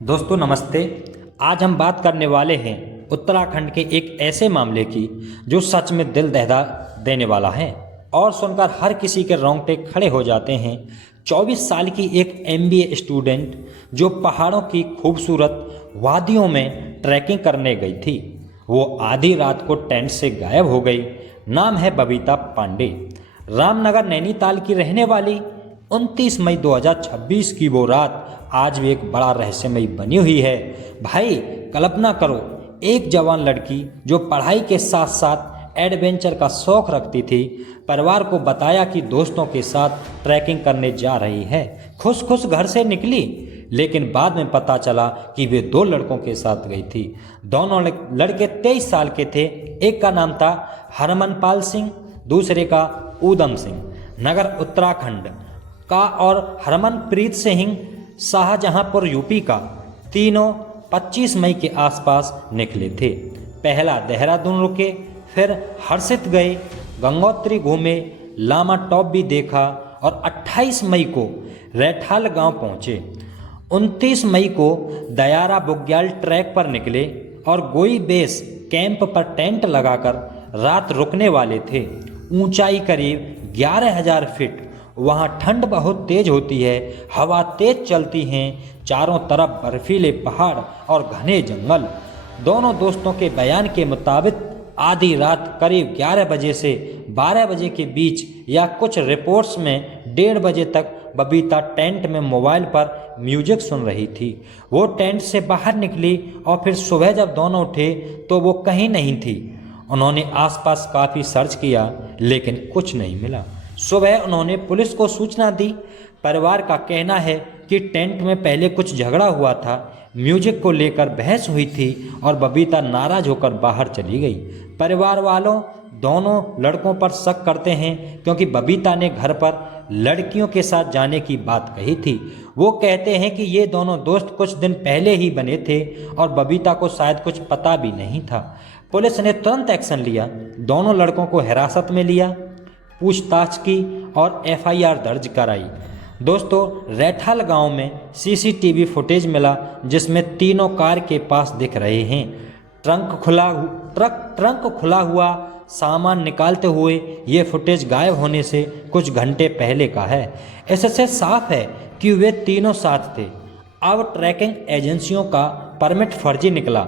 दोस्तों नमस्ते। आज हम बात करने वाले हैं उत्तराखंड के एक ऐसे मामले की जो सच में दिल दहला देने वाला है और सुनकर हर किसी के रोंगटे खड़े हो जाते हैं। 24 साल की एक एमबीए स्टूडेंट जो पहाड़ों की खूबसूरत वादियों में ट्रैकिंग करने गई थी, वो आधी रात को टेंट से गायब हो गई। नाम है बबीता पांडे। रामनगर नैनीताल की रहने वाली 29 मई 2026 की वो रात आज भी एक बड़ा रहस्यमयी बनी हुई है। भाई कल्पना करो, एक जवान लड़की जो पढ़ाई के साथ साथ एडवेंचर का शौक रखती थी, परिवार को बताया कि दोस्तों के साथ ट्रैकिंग करने जा रही है। खुश खुश घर से निकली, लेकिन बाद में पता चला कि वे दो लड़कों के साथ गई थी। दोनों लड़के 23 साल के थे। एक का नाम था हरमनपाल सिंह, दूसरे का ऊधम सिंह नगर उत्तराखंड का और हरमनप्रीत सिंह शाहजहांपुर यूपी का। तीनों 25 मई के आसपास निकले थे। पहला देहरादून रुके, फिर हर्षित गए, गंगोत्री घूमे, लामा टॉप भी देखा और 28 मई को रैठाल गांव पहुंचे। 29 मई को दयारा बुग्याल ट्रैक पर निकले और गोई बेस कैंप पर टेंट लगाकर रात रुकने वाले थे। ऊंचाई करीब 11,000 फीट। वहाँ ठंड बहुत तेज होती है, हवा तेज चलती हैं, चारों तरफ बर्फीले पहाड़ और घने जंगल। दोनों दोस्तों के बयान के मुताबिक आधी रात करीब 11 बजे से 12 बजे के बीच या कुछ रिपोर्ट्स में 1:30 बजे तक बबीता टेंट में मोबाइल पर म्यूजिक सुन रही थी। वो टेंट से बाहर निकली और फिर सुबह जब दोनों उठे तो वो कहीं नहीं थी। उन्होंने आसपास काफ़ी सर्च किया, लेकिन कुछ नहीं मिला। सुबह उन्होंने पुलिस को सूचना दी। परिवार का कहना है कि टेंट में पहले कुछ झगड़ा हुआ था, म्यूजिक को लेकर बहस हुई थी और बबीता नाराज होकर बाहर चली गई। परिवार वालों दोनों लड़कों पर शक करते हैं क्योंकि बबीता ने घर पर लड़कियों के साथ जाने की बात कही थी। वो कहते हैं कि ये दोनों दोस्त कुछ दिन पहले ही बने थे और बबीता को शायद कुछ पता भी नहीं था। पुलिस ने तुरंत एक्शन लिया, दोनों लड़कों को हिरासत में लिया, पूछताछ की और एफआईआर दर्ज कराई। दोस्तों रैठाल गांव में सीसीटीवी फुटेज मिला जिसमें तीनों कार के पास दिख रहे हैं। ट्रंक खुला हुआ सामान निकालते हुए ये फुटेज गायब होने से कुछ घंटे पहले का है। इससे साफ है कि वे तीनों साथ थे। अब ट्रैकिंग एजेंसियों का परमिट फर्जी निकला।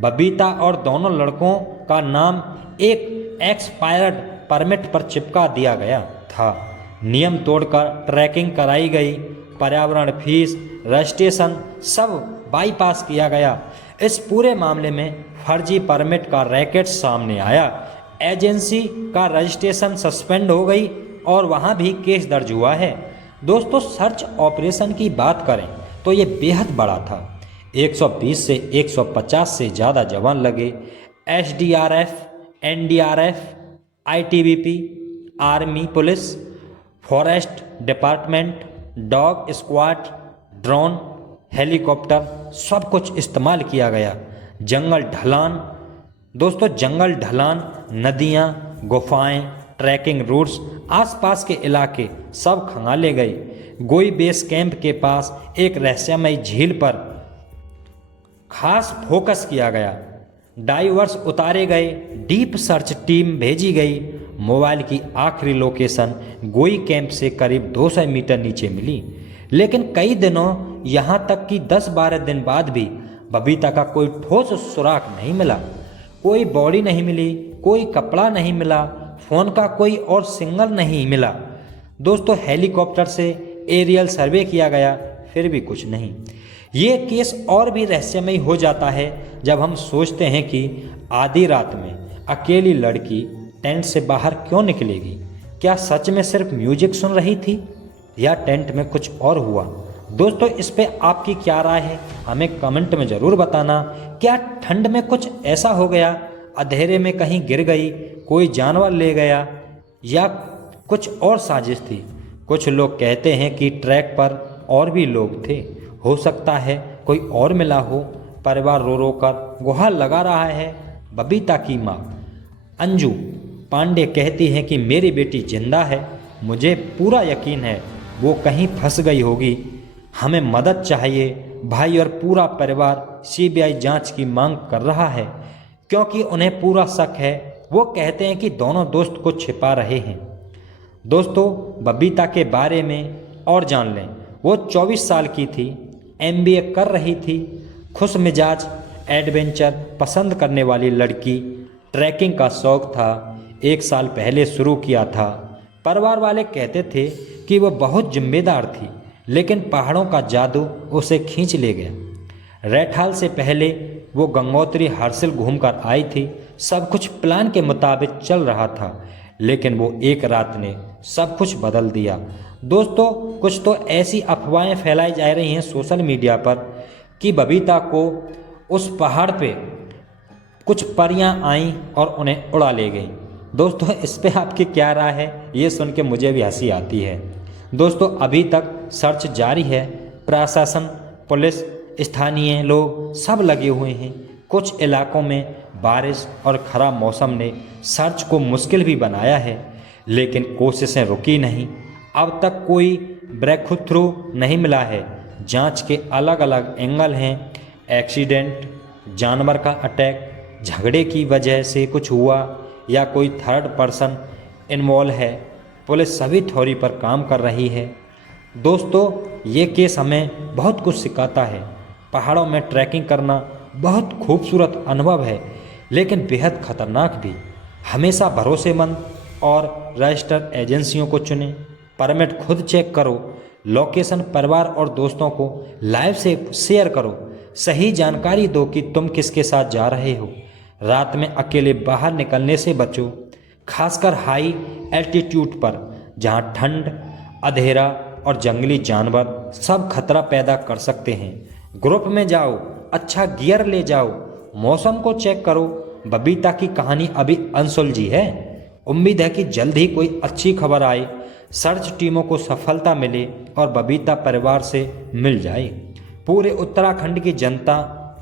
बबीता और दोनों लड़कों का नाम एक एक्सपायर्ड परमिट पर चिपका दिया गया था। नियम तोड़कर ट्रैकिंग कराई गई। पर्यावरण, फीस, रजिस्ट्रेशन सब बाईपास किया गया। इस पूरे मामले में फर्जी परमिट का रैकेट सामने आया। एजेंसी का रजिस्ट्रेशन सस्पेंड हो गई और वहाँ भी केस दर्ज हुआ है। दोस्तों सर्च ऑपरेशन की बात करें तो ये बेहद बड़ा था। 120 से 150 से ज़्यादा जवान लगे। SDRF, NDRF, ITBP, army, police, forest department, dog squad, drone, helicopter सब कुछ इस्तेमाल किया गया। जंगल ढलान, दोस्तों जंगल ढलान, नदियाँ, गुफाएं, ट्रैकिंग रूट्स, आसपास के इलाके सब खंगाले गए। गोई बेस कैंप के पास एक रहस्यमयी झील पर खास फोकस किया गया। डाइवर्स उतारे गए, डीप सर्च टीम भेजी गई। मोबाइल की आखिरी लोकेशन गोई कैंप से करीब 200 मीटर नीचे मिली। लेकिन कई दिनों यहाँ तक कि 10-12 दिन बाद भी बबीता का कोई ठोस सुराग नहीं मिला। कोई बॉडी नहीं मिली, कोई कपड़ा नहीं मिला, फ़ोन का कोई और सिग्नल नहीं मिला। दोस्तों हेलीकॉप्टर से एरियल सर्वे किया गया, फिर भी कुछ नहीं। ये केस और भी रहस्यमयी हो जाता है जब हम सोचते हैं कि आधी रात में अकेली लड़की टेंट से बाहर क्यों निकलेगी। क्या सच में सिर्फ म्यूजिक सुन रही थी या टेंट में कुछ और हुआ? दोस्तों इस पे आपकी क्या राय है, हमें कमेंट में ज़रूर बताना। क्या ठंड में कुछ ऐसा हो गया, अंधेरे में कहीं गिर गई, कोई जानवर ले गया या कुछ और साजिश थी? कुछ लोग कहते हैं कि ट्रैक पर और भी लोग थे, हो सकता है कोई और मिला हो। परिवार रो रो कर गुहार लगा रहा है। बबीता की माँ अंजू पांडे कहती हैं कि मेरी बेटी जिंदा है, मुझे पूरा यकीन है वो कहीं फंस गई होगी, हमें मदद चाहिए। भाई और पूरा परिवार सीबीआई जांच की मांग कर रहा है, क्योंकि उन्हें पूरा शक है। वो कहते हैं कि दोनों दोस्त को छिपा रहे हैं। दोस्तों, बबीता के बारे में और जान लें। वो 24 साल की थी, एमबीए कर रही थी, खुश मिजाज, एडवेंचर पसंद करने वाली लड़की। ट्रैकिंग का शौक़ था, 1 साल पहले शुरू किया था। परिवार वाले कहते थे कि वो बहुत जिम्मेदार थी, लेकिन पहाड़ों का जादू उसे खींच ले गया। रैठाल से पहले वो गंगोत्री हर्सिल घूमकर आई थी। सब कुछ प्लान के मुताबिक चल रहा था, लेकिन वो एक रात ने सब कुछ बदल दिया। दोस्तों, कुछ तो ऐसी अफवाहें फैलाई जा रही हैं सोशल मीडिया पर कि बबीता को उस पहाड़ पे कुछ परियां आईं और उन्हें उड़ा ले गईं। दोस्तों, इस पे आपकी क्या राय है? ये सुन के मुझे भी हंसी आती है। दोस्तों, अभी तक सर्च जारी है। प्रशासन, पुलिस, स्थानीय लोग सब लगे हुए हैं। कुछ इलाकों में बारिश और खराब मौसम ने सर्च को मुश्किल भी बनाया है, लेकिन कोशिशें रुकी नहीं। अब तक कोई ब्रेक थ्रू नहीं मिला है। जांच के अलग अलग एंगल हैं। एक्सीडेंट, जानवर का अटैक, झगड़े की वजह से कुछ हुआ, या कोई थर्ड पर्सन इन्वॉल्व है। पुलिस सभी थ्योरी पर काम कर रही है। दोस्तों, ये केस हमें बहुत कुछ सिखाता है। पहाड़ों में ट्रैकिंग करना बहुत खूबसूरत अनुभव है, लेकिन बेहद खतरनाक भी। हमेशा भरोसेमंद और रजिस्टर्ड एजेंसियों को चुनें। परमिट खुद चेक करो। लोकेशन परिवार और दोस्तों को लाइव से शेयर करो। सही जानकारी दो कि तुम किसके साथ जा रहे हो। रात में अकेले बाहर निकलने से बचो, खासकर हाई एल्टीट्यूड पर, जहां ठंड, अंधेरा और जंगली जानवर सब खतरा पैदा कर सकते हैं। ग्रुप में जाओ, अच्छा गियर ले जाओ, मौसम को चेक करो। बबीता की कहानी अभी अनसुलझी है। उम्मीद है कि जल्द ही कोई अच्छी खबर आए, सर्च टीमों को सफलता मिले और बबीता परिवार से मिल जाए। पूरे उत्तराखंड की जनता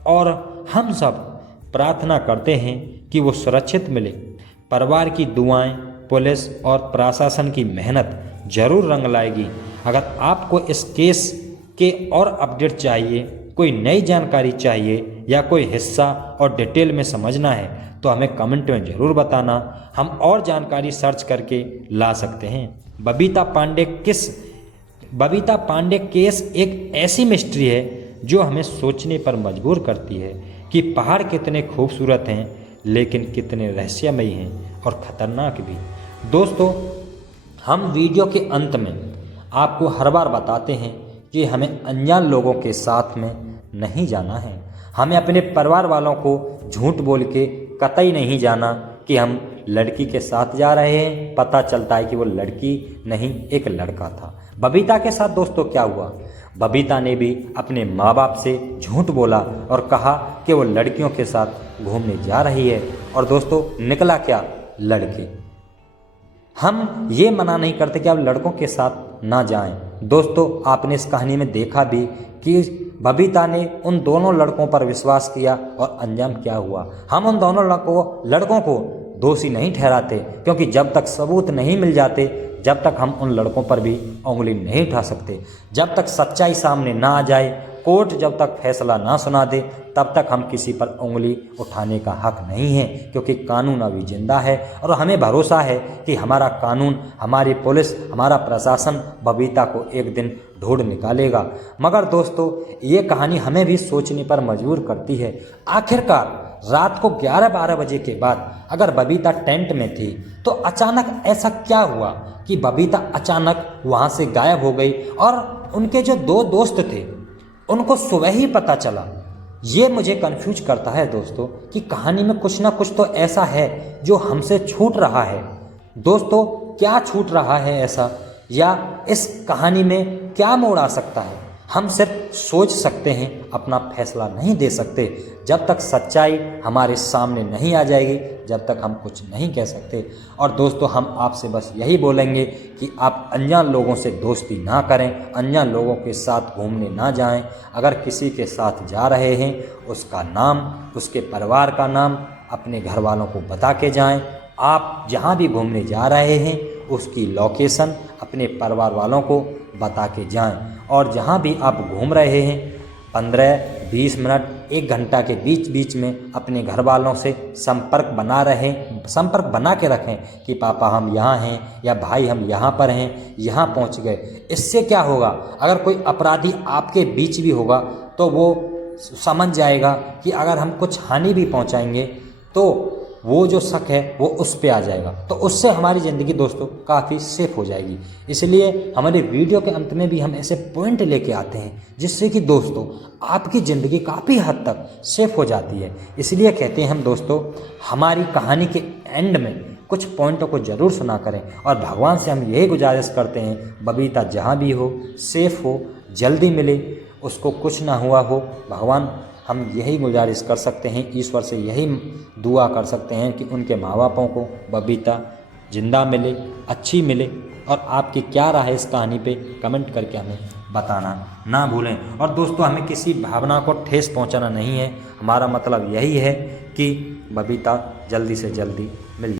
और हम सब प्रार्थना करते हैं कि वो सुरक्षित मिले। परिवार की दुआएं, पुलिस और प्रशासन की मेहनत जरूर रंग लाएगी। अगर आपको इस केस के और अपडेट चाहिए, कोई नई जानकारी चाहिए या कोई हिस्सा और डिटेल में समझना है, तो हमें कमेंट में ज़रूर बताना। हम और जानकारी सर्च करके ला सकते हैं। बबीता पांडे केस एक ऐसी मिस्ट्री है जो हमें सोचने पर मजबूर करती है कि पहाड़ कितने खूबसूरत हैं, लेकिन कितने रहस्यमयी हैं और ख़तरनाक भी। दोस्तों, हम वीडियो के अंत में आपको हर बार बताते हैं कि हमें अनजान लोगों के साथ में नहीं जाना है। हमें अपने परिवार वालों को झूठ बोल के कतई नहीं जाना कि हम लड़की के साथ जा रहे हैं। पता चलता है कि वो लड़की नहीं, एक लड़का था। बबीता के साथ दोस्तों क्या हुआ? बबीता ने भी अपने माँ बाप से झूठ बोला और कहा कि वो लड़कियों के साथ घूमने जा रही है, और दोस्तों निकला क्या? लड़के। हम ये मना नहीं करते कि आप लड़कों के साथ ना जाएं। दोस्तों, आपने इस कहानी में देखा भी कि बबीता ने उन दोनों लड़कों पर विश्वास किया और अंजाम क्या हुआ। हम उन दोनों लड़कों को दोषी नहीं ठहराते, क्योंकि जब तक सबूत नहीं मिल जाते, जब तक हम उन लड़कों पर भी उंगली नहीं उठा सकते। जब तक सच्चाई सामने ना आ जाए, कोर्ट जब तक फैसला ना सुना दे, तब तक हम किसी पर उंगली उठाने का हक नहीं है, क्योंकि कानून अभी जिंदा है और हमें भरोसा है कि हमारा कानून, हमारी पुलिस, हमारा प्रशासन बबीता को एक दिन ढूंढ निकालेगा। मगर दोस्तों, ये कहानी हमें भी सोचने पर मजबूर करती है। आखिरकार रात को 11-12 बजे के बाद अगर बबीता टेंट में थी, तो अचानक ऐसा क्या हुआ कि बबीता अचानक वहाँ से गायब हो गई और उनके जो 2 दोस्त थे उनको सुबह ही पता चला। ये मुझे कंफ्यूज करता है दोस्तों कि कहानी में कुछ ना कुछ तो ऐसा है जो हमसे छूट रहा है। दोस्तों, क्या छूट रहा है ऐसा, या इस कहानी में क्या मोड़ आ सकता है? हम सिर्फ सोच सकते हैं, अपना फैसला नहीं दे सकते। जब तक सच्चाई हमारे सामने नहीं आ जाएगी, जब तक हम कुछ नहीं कह सकते। और दोस्तों, हम आपसे बस यही बोलेंगे कि आप अनजान लोगों से दोस्ती ना करें, अनजान लोगों के साथ घूमने ना जाएं। अगर किसी के साथ जा रहे हैं, उसका नाम, उसके परिवार का नाम अपने घर वालों को बता के जाएं। आप जहां भी घूमने जा रहे हैं, उसकी लोकेशन अपने परिवार वालों को बता के जाएं। और जहां भी आप घूम रहे हैं, 15-20 मिनट 1 घंटा के बीच बीच में अपने घर वालों से संपर्क बना के रखें कि पापा हम यहाँ हैं या भाई हम यहाँ पर हैं, यहाँ पहुँच गए। इससे क्या होगा, अगर कोई अपराधी आपके बीच भी होगा तो वो समझ जाएगा कि अगर हम कुछ हानि भी पहुँचाएंगे तो वो जो शक है वो उस पे आ जाएगा, तो उससे हमारी ज़िंदगी दोस्तों काफ़ी सेफ हो जाएगी। इसलिए हमारे वीडियो के अंत में भी हम ऐसे पॉइंट लेके आते हैं जिससे कि दोस्तों आपकी ज़िंदगी काफ़ी हद तक सेफ हो जाती है। इसलिए कहते हैं हम दोस्तों, हमारी कहानी के एंड में कुछ पॉइंटों को ज़रूर सुना करें और भगवान से हम यही गुजारिश करते हैं, बबीता जहाँ भी हो सेफ हो, जल्दी मिले, उसको कुछ ना हुआ हो। भगवान हम यही गुजारिश कर सकते हैं, ईश्वर से यही दुआ कर सकते हैं कि उनके माँ बापों को बबीता जिंदा मिले, अच्छी मिले। और आपकी क्या राय है इस कहानी पे कमेंट करके हमें बताना ना भूलें। और दोस्तों हमें किसी भावना को ठेस पहुंचाना नहीं है, हमारा मतलब यही है कि बबीता जल्दी से जल्दी मिल